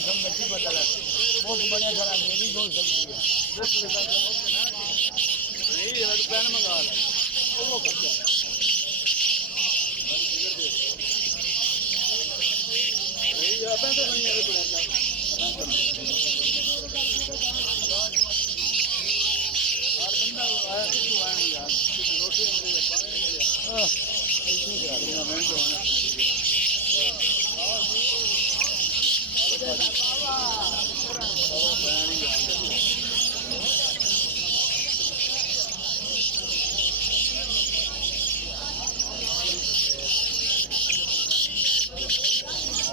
संगति बदल बहुत बढ़िया खड़ा मेरी हो सकती है नहीं पैन मंगा ला वो कब्जा नहीं अपन तो नहीं है यार बंदा आया कि तू आया यार रोटी नहीं मिली पानी नहीं मिला ऐसे ही यार मैं तो आना